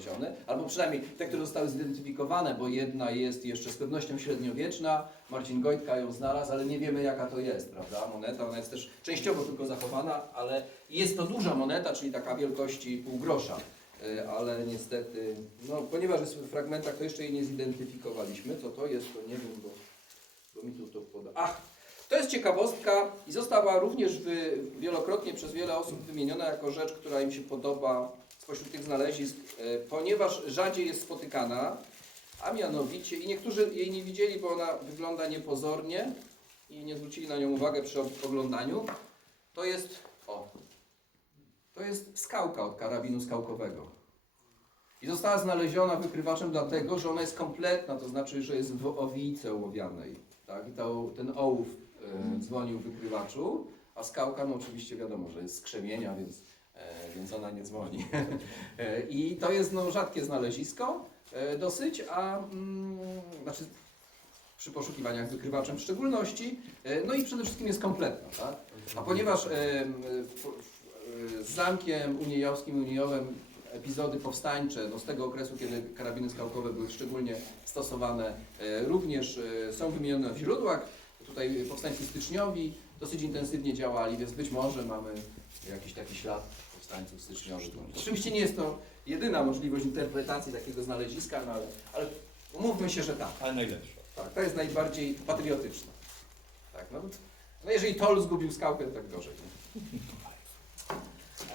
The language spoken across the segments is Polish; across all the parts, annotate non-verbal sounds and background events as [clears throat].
znalezione, albo przynajmniej te, które zostały zidentyfikowane, bo jedna jest jeszcze z pewnością średniowieczna, Marcin Gojtka ją znalazł, ale nie wiemy jaka to jest, prawda, moneta, ona jest też częściowo tylko zachowana, ale jest to duża moneta, czyli taka wielkości pół grosza. Y, ale niestety, no, ponieważ jest w fragmentach, to jeszcze jej nie zidentyfikowaliśmy. Co to jest, to nie wiem, bo, bo mi tu to poda. Ach, to jest ciekawostka i została również wy, wielokrotnie przez wiele osób wymieniona jako rzecz, która im się podoba spośród tych znalezisk, y, ponieważ rzadziej jest spotykana, a mianowicie, i niektórzy jej nie widzieli, bo ona wygląda niepozornie i nie zwrócili na nią uwagę przy oglądaniu, to jest, o, to jest skałka od karabinu skałkowego. I została znaleziona wykrywaczem dlatego, że ona jest kompletna, to znaczy, że jest w owijce ołowianej. Tak? I to, ten ołów e, dzwonił wykrywaczu, a skałka, no oczywiście wiadomo, że jest z krzemienia, więc, e, więc ona nie dzwoni. [laughs] E, I to jest no, rzadkie znalezisko e, dosyć, a mm, znaczy przy poszukiwaniach wykrywaczem w szczególności, e, no i przede wszystkim jest kompletna. Tak? A ponieważ z zamkiem unijowskim i unijowym epizody powstańcze no z tego okresu, kiedy karabiny skałkowe były szczególnie stosowane, również są wymienione w źródłach. Tutaj powstańcy styczniowi dosyć intensywnie działali, więc być może mamy jakiś taki ślad powstańców styczniowych. Oczywiście nie jest to jedyna możliwość interpretacji takiego znaleziska, no ale, ale umówmy się, że tak. Ale najlepsza. Tak, to jest najbardziej patriotyczne. Tak, no, no jeżeli Toll zgubił skałkę, to tak gorzej.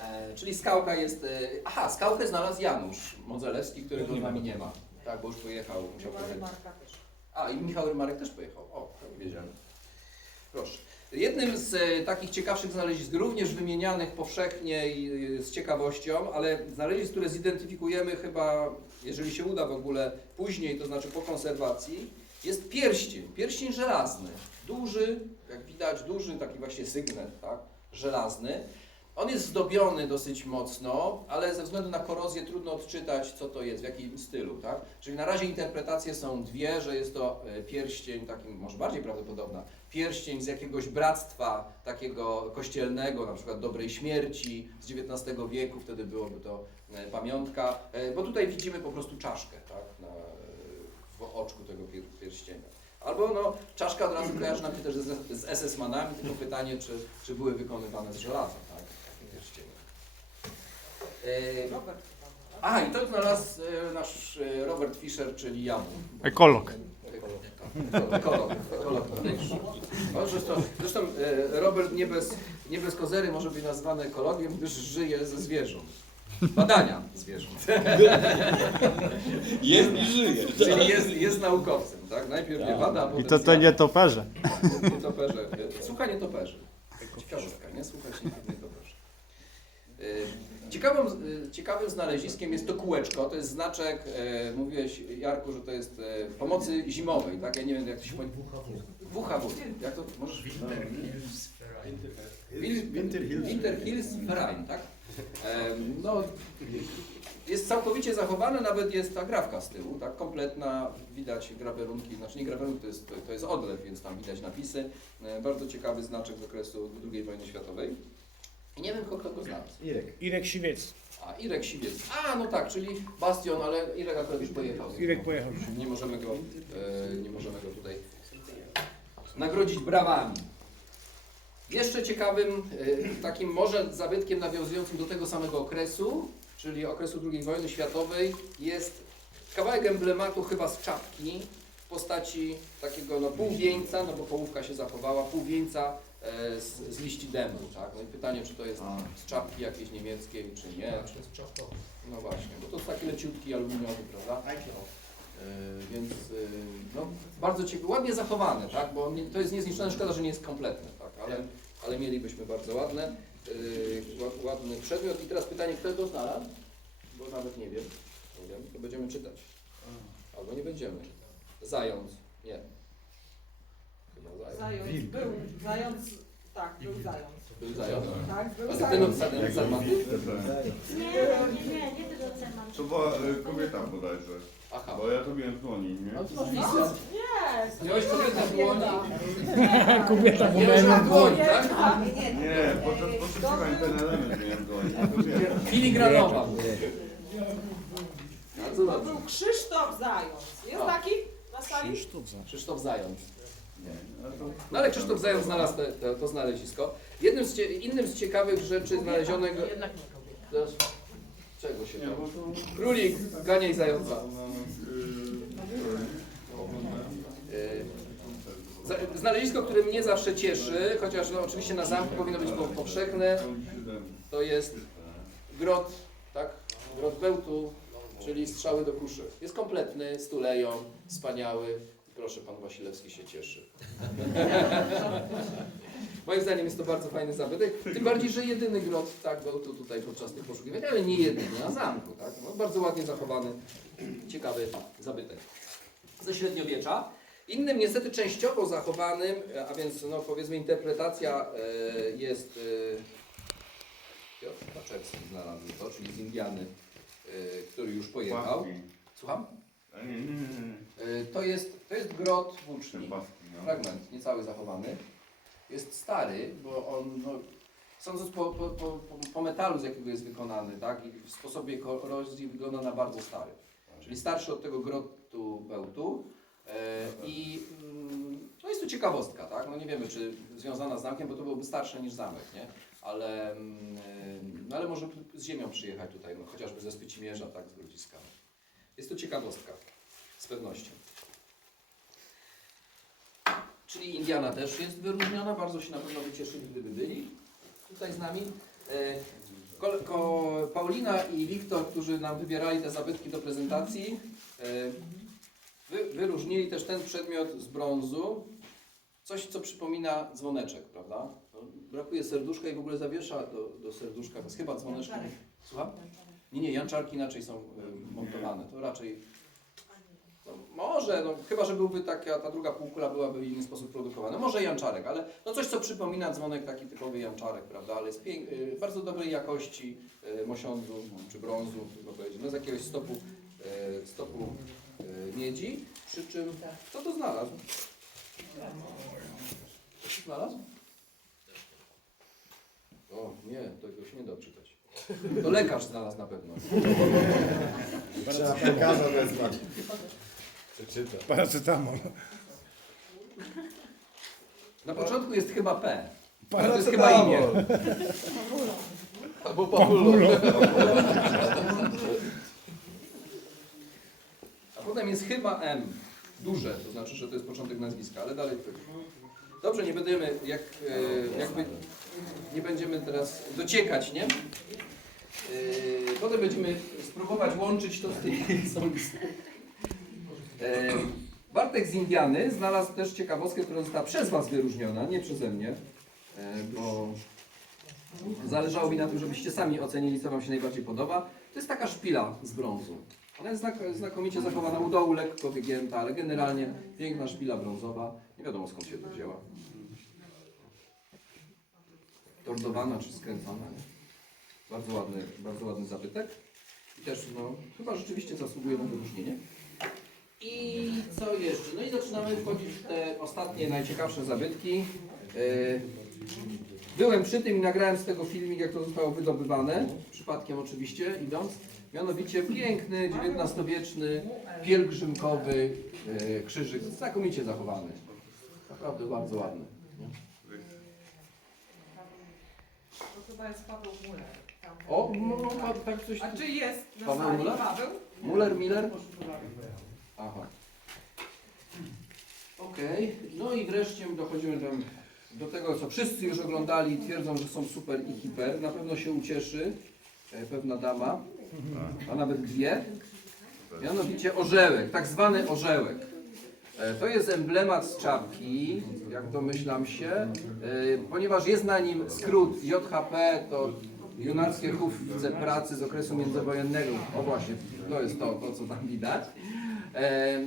E, czyli skałka jest. E, aha, skałkę znalazł Janusz Modzelewski, którego z nami nie ma. Tak, bo już pojechał, musiał pojechać. Marka też. A, i Michał Rymarek też pojechał. O, to nie wiedziałem. Proszę. Jednym z e, takich ciekawszych znalezisk, również wymienianych powszechnie i e, z ciekawością, ale znalezisk, które zidentyfikujemy chyba, jeżeli się uda w ogóle później, to znaczy po konserwacji, jest pierścień, pierścień żelazny. Duży, jak widać, duży taki właśnie sygnet, tak? Żelazny. On jest zdobiony dosyć mocno, ale ze względu na korozję trudno odczytać, co to jest, w jakim stylu, tak? Czyli na razie interpretacje są dwie, że jest to e, pierścień, takim może bardziej prawdopodobna, pierścień z jakiegoś bractwa takiego kościelnego, na przykład Dobrej Śmierci z XIX wieku, wtedy byłoby to e, pamiątka, e, bo tutaj widzimy po prostu czaszkę, tak? Na, w oczku tego pier- pierścienia. Albo no, czaszka od razu kojarzy nam się też z, z SS-manami, tylko pytanie, czy, czy były wykonywane z żelaza, tak? Robert tak? Aha, i to znalazł e, nasz e, Robert Fischer, czyli Jabłon. Ekolog. Ekolog, ekolog. No, zresztą, zresztą e, Robert nie bez, nie bez kozery może być nazwany ekologiem, gdyż żyje ze zwierząt. Badania zwierząt. [laughs] Jest i żyje. Czyli jest, jest naukowcem, tak? Najpierw je bada, a I potem to to zjada. nie toperze. Nietoperze. Słucha nietoperzy. Ciekawostka, nie? Słuchać nietoperzy. Y, Ciekawym, y, ciekawym znaleziskiem jest to kółeczko, to jest znaczek, e, mówiłeś Jarku, że to jest e, pomocy zimowej, tak? Ja nie wiem jak to się mówi. WHW. Jak to możesz? Wil- Winter Hills Verein, tak? No, jest całkowicie zachowane, nawet jest ta grawka z tyłu, tak? Kompletna, widać grawerunki, znaczy nie grawerunki, to jest, to jest odlew, więc tam widać napisy. E, Bardzo ciekawy znaczek z okresu II wojny światowej. I nie wiem, kto go znalazł. Irek. Irek Siwiec. A, Irek Siwiec. A, no tak, czyli Bastion, ale Irek akurat już pojechał. Irek pojechał. Nie możemy go, e, nie możemy go tutaj nagrodzić brawami. Jeszcze ciekawym, e, takim może zabytkiem nawiązującym do tego samego okresu, czyli okresu II wojny światowej, jest kawałek emblematu chyba z czapki w postaci takiego no, półwieńca, no bo połówka się zachowała, półwieńca z, z liści dębu, tak? No i pytanie, czy to jest z czapki jakiejś niemieckiej, czy nie. Czy... No właśnie, bo to jest taki leciutki aluminiowy, prawda? E, więc e, no, bardzo ciekawe, ładnie zachowane, tak? Bo nie, to jest niezniszczone, szkoda, że nie jest kompletne, tak? Ale, ale mielibyśmy bardzo ładne, e, ład- ładny przedmiot. I teraz pytanie, kto go znalazł? Bo nawet nie wiem. Nie wiem, to będziemy czytać. Albo nie będziemy. Zając. Nie. Chyba zając. Był. Zając. Tak, był zając. Był zając. Tak, był A zając. Nie, nie, nie, nie tego Ceman. To była y, kobieta bodajże, Aha. bo ja to miałem dłoni, nie? No to masz listę. Nie. Miałeś kobietę w dłoni? Kobieta [laughs] Nie leży na dłoni, tak? Nie, podczas poszukiwań ten element miałem dłoni. [laughs] to wiem. Filigranowa. Bardzo To był Krzysztof Zając. Jest O. taki na sali? Krzysztof Zając. No ale Krzysztof Zając znalazł te, te, to znalezisko. Jednym z cie, innym z ciekawych rzeczy znalezionego... Jednak nie kobieta. Czego się Nie, tam... Królik, ganiaj zająca. Na nas, Yy, za- Znalezisko, które mnie zawsze cieszy, chociaż no, oczywiście na zamku powinno być po- powszechne, to jest grot, tak? Grot bełtu, czyli strzały do kuszy. Jest kompletny, stuleją, wspaniały. Proszę, pan Wasilewski się cieszy. [laughs] Moim zdaniem jest to bardzo fajny zabytek, tym bardziej, że jedyny grot tak bełtu tutaj podczas tych poszukiwań, ale nie jedyny na zamku, tak? No, bardzo ładnie zachowany, ciekawy zabytek. Ze średniowiecza. Innym niestety częściowo zachowanym, a więc no powiedzmy interpretacja e, jest e, Piotr Paczewski znalazł to, czyli z Indiany, e, który już pojechał. Słucham? Nie, nie. E, to, jest, to jest grot włóczni. no. Fragment, niecały zachowany. Jest stary, bo on, no, sądząc po, po, po, po, po metalu, z jakiego jest wykonany, tak, i w sposobie korozji wygląda na bardzo stary. Czyli starszy od tego grotu bełtu. E, I mm, no jest to ciekawostka, tak? No nie wiemy, czy związana z zamkiem, bo to byłoby starsze niż zamek, nie? Ale, mm, e, no ale może z ziemią przyjechać tutaj, no chociażby ze Spycimierza, tak, z Grodziska. Jest to ciekawostka, z pewnością. Czyli Indiana też jest wyróżniona, bardzo się na pewno by cieszyli, gdyby byli tutaj z nami. E, Paulina i Wiktor, którzy nam wybierali te zabytki do prezentacji, e, wy, wyróżnili też ten przedmiot z brązu, coś co przypomina dzwoneczek, prawda? No, brakuje serduszka i w ogóle zawiesza do, do serduszka, to jest chyba dzwoneczkiem. Słucham? Nie, nie, janczarki inaczej są montowane, to raczej no, może, no, chyba że byłby taka, ta druga półkula byłaby w inny sposób produkowana. Może janczarek, ale no coś, co przypomina dzwonek, taki typowy janczarek, prawda? Ale jest y, bardzo dobrej jakości y, mosiądzu czy brązu, trudno powiedzieć, no z jakiegoś stopu, y, stopu miedzi. Przy czym, co to znalazł? Znalazł? O, nie, tego się nie da czytać. To lekarz znalazł na pewno. Trzeba lekarza wezwać. Przeczyta. Paracetamol. Na początku jest chyba P. Ale to jest chyba imię. Albo. A potem jest chyba M. Duże, to znaczy, że to jest początek nazwiska, ale dalej to Dobrze, nie będziemy, jak, e, jakby, nie będziemy teraz dociekać, nie? E, Potem będziemy spróbować łączyć to z tymi [laughs] co E, Bartek z Indiany znalazł też ciekawostkę, która została przez Was wyróżniona, nie przeze mnie, e, bo zależało mi na tym, żebyście sami ocenili, co Wam się najbardziej podoba. To jest taka szpila z brązu. Ona jest znak, znakomicie zachowana u dołu, lekko wygięta, ale generalnie piękna szpila brązowa. Nie wiadomo skąd się to wzięła. Tordowana czy skręcona. Nie? Bardzo ładny, bardzo ładny zabytek. I też no, chyba rzeczywiście zasługuje na wyróżnienie. I co jeszcze? No i zaczynamy wchodzić w te ostatnie, najciekawsze zabytki. Yy, Byłem przy tym i nagrałem z tego filmik, jak to zostało wydobywane. Przypadkiem oczywiście, idąc. Mianowicie piękny, XIX-wieczny, pielgrzymkowy yy, krzyżyk, znakomicie zachowany. Naprawdę bardzo ładny. To chyba jest Paweł Muller. O, no, no, tak coś... A czy jest na Paweł sali Muller? Paweł? Muller, Miller? Aha. Okej, no i wreszcie dochodzimy tam do tego, co wszyscy już oglądali i twierdzą, że są super i hiper. Na pewno się ucieszy e, pewna dama, a nawet dwie. Mianowicie orzełek, tak zwany orzełek. E, To jest emblemat z czapki, jak domyślam się, e, ponieważ jest na nim skrót JHP, to Junackie Hufce Pracy z okresu międzywojennego. O właśnie, to jest to, to co tam widać. E,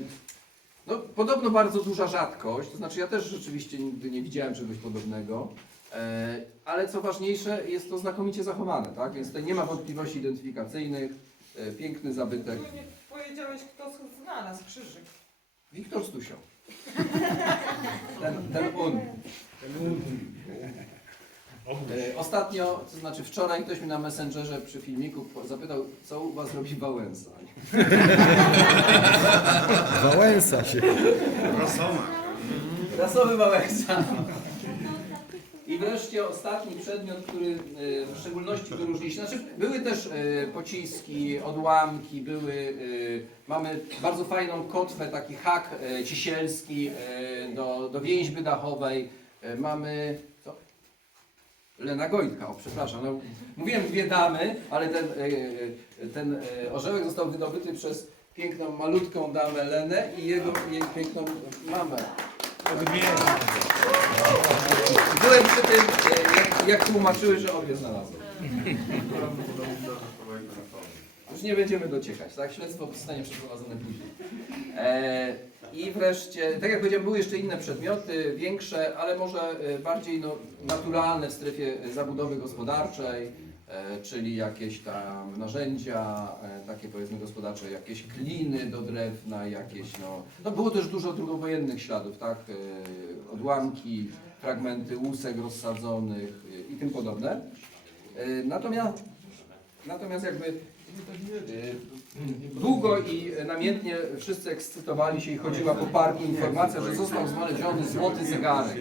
No, podobno bardzo duża rzadkość, to znaczy ja też rzeczywiście nigdy nie widziałem czegoś podobnego, e, ale co ważniejsze, jest to znakomicie zachowane, tak? Więc tutaj nie ma wątpliwości identyfikacyjnych, e, piękny zabytek. Nie powiedziałeś, kto znalazł krzyżyk. Wiktor Stusio. [laughs] Ten, ten un. E, Ostatnio, to znaczy wczoraj ktoś mi na Messengerze przy filmiku po- zapytał, co u was robi Wałęsa. [laughs] Wałęsa się. Rasowy Wałęsa. I wreszcie ostatni przedmiot, który e, w szczególności wyróżniliśmy. Znaczy, były też e, pociski, odłamki, były, e, mamy bardzo fajną kotwę, taki hak e, cisielski e, do, do więźby dachowej. E, Mamy? Lena Gojtka, o przepraszam, no, mówiłem dwie damy, ale ten, e, e, ten e, orzełek został wydobyty przez piękną, malutką damę Lenę i jego, jej piękną mamę. Byłem przy tym, jak, jak tłumaczyły, że obie znalazłem. Już nie będziemy dociekać, tak? Śledztwo zostanie przeprowadzone później. E, I wreszcie, tak jak powiedziałem, były jeszcze inne przedmioty, większe, ale może e, bardziej no, naturalne w strefie zabudowy gospodarczej, e, czyli jakieś tam narzędzia, e, takie powiedzmy gospodarcze, jakieś kliny do drewna, jakieś no... No było też dużo drugowojennych śladów, tak? E, Odłamki, fragmenty łusek rozsadzonych e, i tym podobne. E, Natomiast, natomiast jakby e, Długo i namiętnie wszyscy ekscytowali się i chodziła po parku informacja, że został znaleziony złoty zegarek.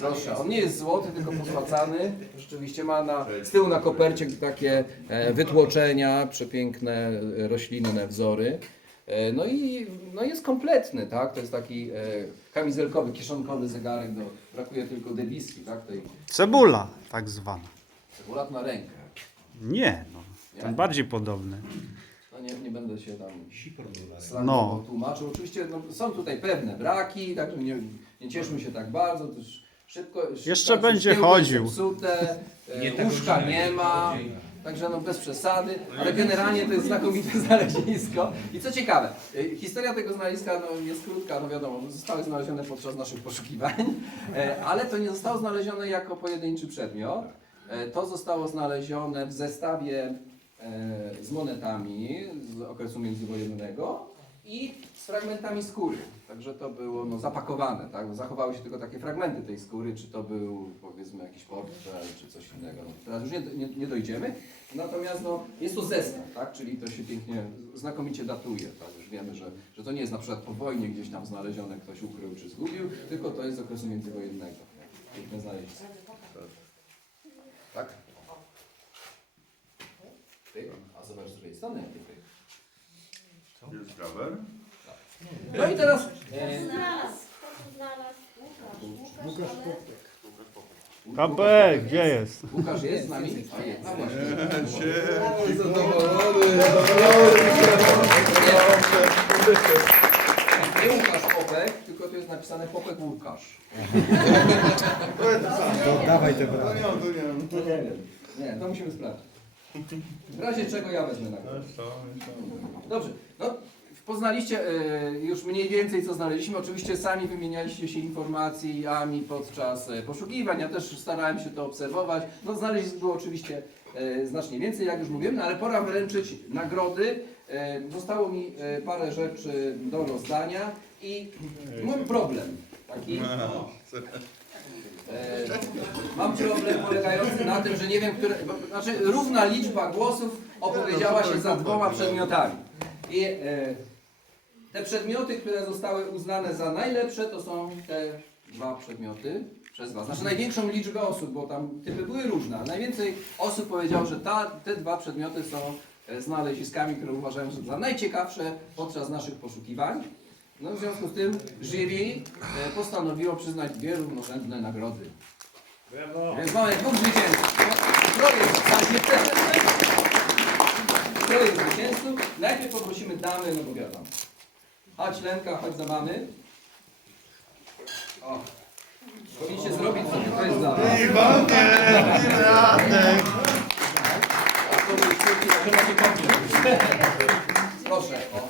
Proszę, on nie jest złoty, tylko pozłacany. Rzeczywiście ma na, z tyłu na kopercie takie e, wytłoczenia, przepiękne e, roślinne wzory. E, No i no jest kompletny, tak? To jest taki kamizelkowy, kieszonkowy zegarek, do, brakuje tylko debiski, tak? Tej Cebula, tak zwana. cebulat na rękę. Nie, no, Nie? ten bardziej podobny. No nie, nie będę się tam No. tłumaczył. Oczywiście no, są tutaj pewne braki, także nie, nie cieszmy się tak bardzo. Też szybko, szybko Jeszcze będzie chodził. Zepsute, e, łóżka nie ma, także no bez przesady, ale generalnie to jest znakomite [laughs] znalezisko. I co ciekawe, e, historia tego znaleziska no, jest krótka, no wiadomo, zostały znalezione podczas naszych poszukiwań, [laughs] e, ale to nie zostało znalezione jako pojedynczy przedmiot. E, To zostało znalezione w zestawie z monetami z okresu międzywojennego i z fragmentami skóry. Także to było no, zapakowane, tak? Zachowały się tylko takie fragmenty tej skóry, czy to był powiedzmy jakiś portfel, czy coś innego. No, teraz już nie, nie, nie dojdziemy. Natomiast no, jest to zestaw, tak? czyli to się pięknie, znakomicie datuje. Tak? Już wiemy, że, że to nie jest na przykład po wojnie gdzieś tam znalezione, ktoś ukrył czy zgubił, tylko to jest z okresu międzywojennego. Piękne znalezisko. Tak? Pyk. A zobacz z drugiej strony jakie pyk. Jest grawer? No i teraz... E, Znalazł. Znalazł? Łukasz. Łukasz, ale... Kabek, gdzie jest? Łukasz jest z nami? A jest. No właśnie. Oj, zadowolony, Nie Łukasz Popek, tylko tu jest napisane Popek Łukasz. To dawaj te No brawa. nie, to nie. To nie wiem. Nie, to musimy sprawdzić. W razie czego ja wezmę nagrodę. Dobrze, no poznaliście e, już mniej więcej co znaleźliśmy. Oczywiście sami wymienialiście się informacjami podczas e, poszukiwań. Ja też starałem się to obserwować. No znalezisk było oczywiście e, znacznie więcej, jak już mówiłem, no, ale pora wręczyć nagrody. Zostało mi parę rzeczy do rozdania i mam problem taki. [laughs] E, Mam problem polegający na tym, że nie wiem, które. Znaczy, równa liczba głosów opowiedziała się za dwoma przedmiotami. I e, te przedmioty, które zostały uznane za najlepsze, to są te dwa przedmioty przez Was. Znaczy największą liczbę osób, bo tam typy były różne, najwięcej osób powiedziało, że ta, te dwa przedmioty są e, znaleziskami, które uważają za najciekawsze podczas naszych poszukiwań. No w związku z tym jury e, postanowiło przyznać dwie równorzędne nagrody. Więc mamy dwóch zwycięzców. Zasadzie. Troje zwycięzców. Najpierw poprosimy damy, no bo wiadomo. Chodź Lenka, chodź za mamy. O. Powinniście zrobić sobie, to jest was.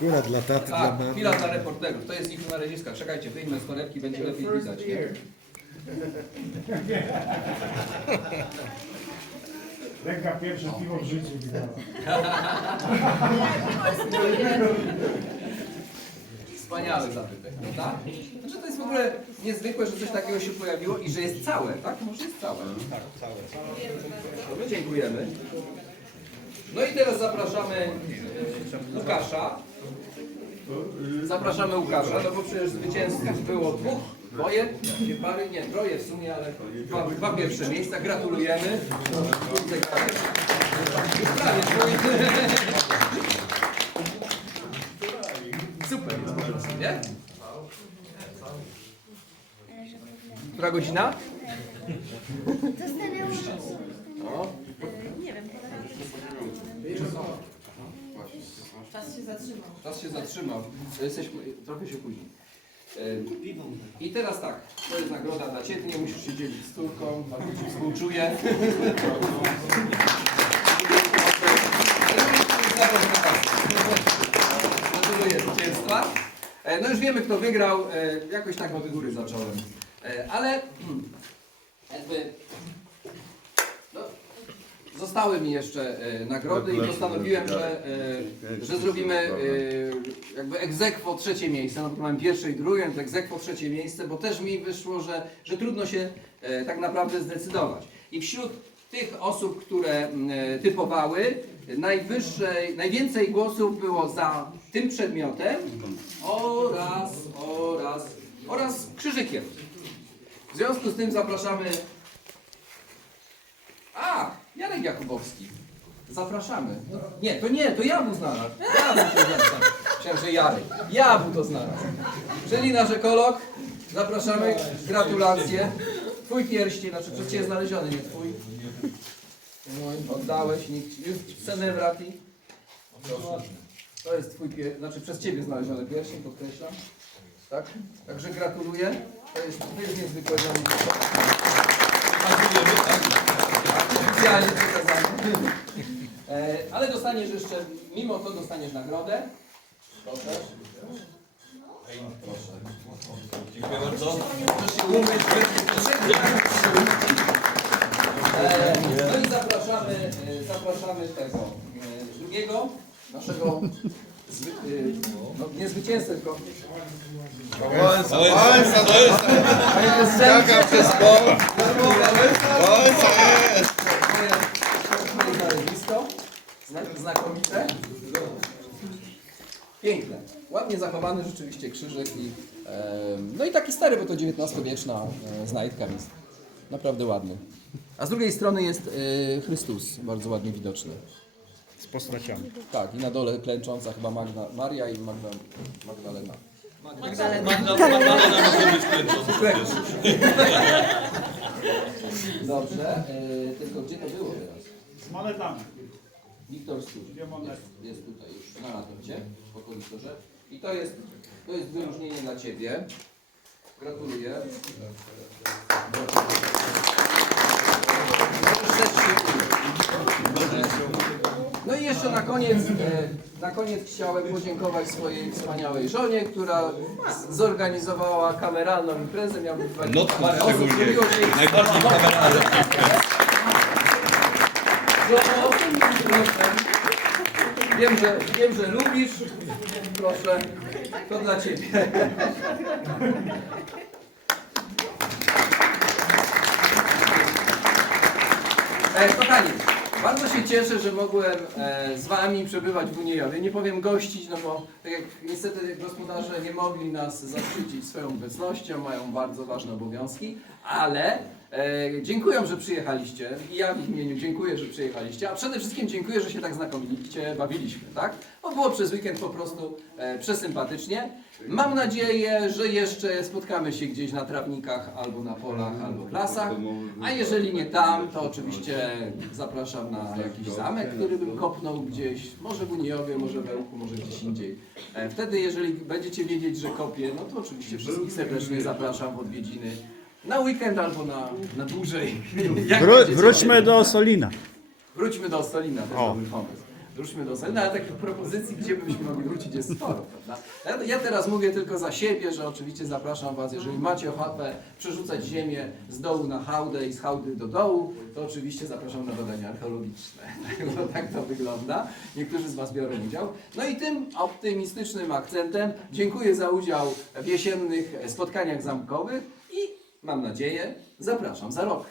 Akurat dla taty, dla Tak, mamy. chwila dla reporterów. To jest ich znaleziska. Czekajcie, wyjmę z torebki, będzie lepiej widać. Nie? Ręka pierwsze piwo w życiu wydała. Wspaniały zabytek, prawda? Znaczy to jest w ogóle niezwykłe, że coś takiego się pojawiło i że jest całe, tak? Może jest całe. Tak, całe. My dziękujemy. No i teraz zapraszamy Łukasza. Zapraszamy Łukasza, no bo przecież zwycięzców było dwóch, dwoje, nie pary, nie, troje w sumie, ale dwa, dwa pierwsze miejsca. Gratulujemy. Prawie. Super jest po prostu, nie? Która godzina? Dostanę No. Nie wiem, Czas się zatrzymał. Czas się zatrzymał. Jesteśmy, trochę się później. I teraz tak, to jest nagroda dla Ciebie, nie musisz się dzielić z córką, bardzo Ci współczuję. Gratuluję zwycięstwa. E, No już wiemy kto wygrał, E, jakoś tak od góry zacząłem. E, Ale [clears throat] jakby Zostały mi jeszcze e, nagrody i postanowiłem, że, e, że zrobimy e, jakby egzekwo trzecie miejsce. No mam pierwsze i drugie, to egzekwo trzecie miejsce, bo też mi wyszło, że, że trudno się e, tak naprawdę zdecydować. I wśród tych osób, które m, typowały, najwyższej, najwięcej głosów było za tym przedmiotem oraz, oraz, oraz krzyżykiem. W związku z tym zapraszamy a, Jarek Jakubowski. Zapraszamy. Nie, to nie, to Jabu znalazł. Jabu to znalazł. Myślałem, że Jarek. Jabu to znalazł. Czyli nasz ekolog. Zapraszamy. Gratulacje. Twój pierścień, znaczy przez Ciebie znaleziony, nie Twój. No, oddałeś, nikt. Proszę. To jest Twój pierścień, znaczy przez Ciebie znaleziony pierścień, podkreślam. Tak? Także gratuluję. To jest, to jest. Gratulujemy, E, ale dostaniesz jeszcze, mimo to dostaniesz nagrodę. Proszę. Proszę. Dziękuję bardzo. Proszę umyć. E, no i zapraszamy, e, zapraszamy tego drugiego, naszego zwy, no, nie zwycięzcę, tylko Wałęsa, Wałęsa, to jest taka wszystko. Wałęsa jest. Znakomite. Piękne. Ładnie zachowany rzeczywiście krzyżyk i em, no i taki stary, bo to XIX-wieczna e, znajdka jest. Naprawdę ładny. A z drugiej strony jest e, Chrystus, bardzo ładnie widoczny. Z postaciami. Tak, i na dole klęcząca chyba Magda, Maria i Magda, Magdalena. Dobrze, e, tylko gdzie to było teraz? Z monetami. Wiktor monety. Jest, jest tutaj już, znalazłem Cię, spoko Wiktorze. I to jest, to jest wyróżnienie dla Ciebie. Gratuluję. No i jeszcze na koniec, e, na koniec chciałem podziękować swojej wspaniałej żonie, która zorganizowała kameralną imprezę. Miał być No, parę osób, szczególnie. Najbardziej kameralny. Wiem, że, wiem, że lubisz. Proszę, to dla Ciebie. E, kochani, bardzo się cieszę, że mogłem e, z Wami przebywać w Uniejowie. Nie powiem gościć, no bo tak jak niestety gospodarze nie mogli nas zaszczycić swoją obecnością, mają bardzo ważne obowiązki, ale e, dziękuję, że przyjechaliście i ja w ich imieniu dziękuję, że przyjechaliście, a przede wszystkim dziękuję, że się tak znakomicie bawiliśmy, tak? Bo było przez weekend po prostu e, przesympatycznie. Mam nadzieję, że jeszcze spotkamy się gdzieś na trawnikach albo na polach, albo w lasach. A jeżeli nie tam, to oczywiście zapraszam na jakiś zamek, który bym kopnął gdzieś, może w Uniejowie, może w Ełku, może gdzieś indziej. E, Wtedy, jeżeli będziecie wiedzieć, że kopię, no to oczywiście wszystkich serdecznie zapraszam w odwiedziny na weekend albo na, na dłużej. Jak Wró będziecie wróćmy chcieli. do Solina. Wróćmy do Stolina, to jest O. dobry pomysł. Wróćmy do Soli, no ale takich propozycji, gdzie byśmy mogli wrócić jest sporo, prawda? Ja, ja teraz mówię tylko za siebie, że oczywiście zapraszam Was, jeżeli macie ochotę przerzucać ziemię z dołu na hałdę i z hałdy do dołu, to oczywiście zapraszam na badania archeologiczne. [laughs] Bo tak to wygląda. Niektórzy z Was biorą udział. No i tym optymistycznym akcentem dziękuję za udział w jesiennych spotkaniach zamkowych mam nadzieję zapraszam za rok.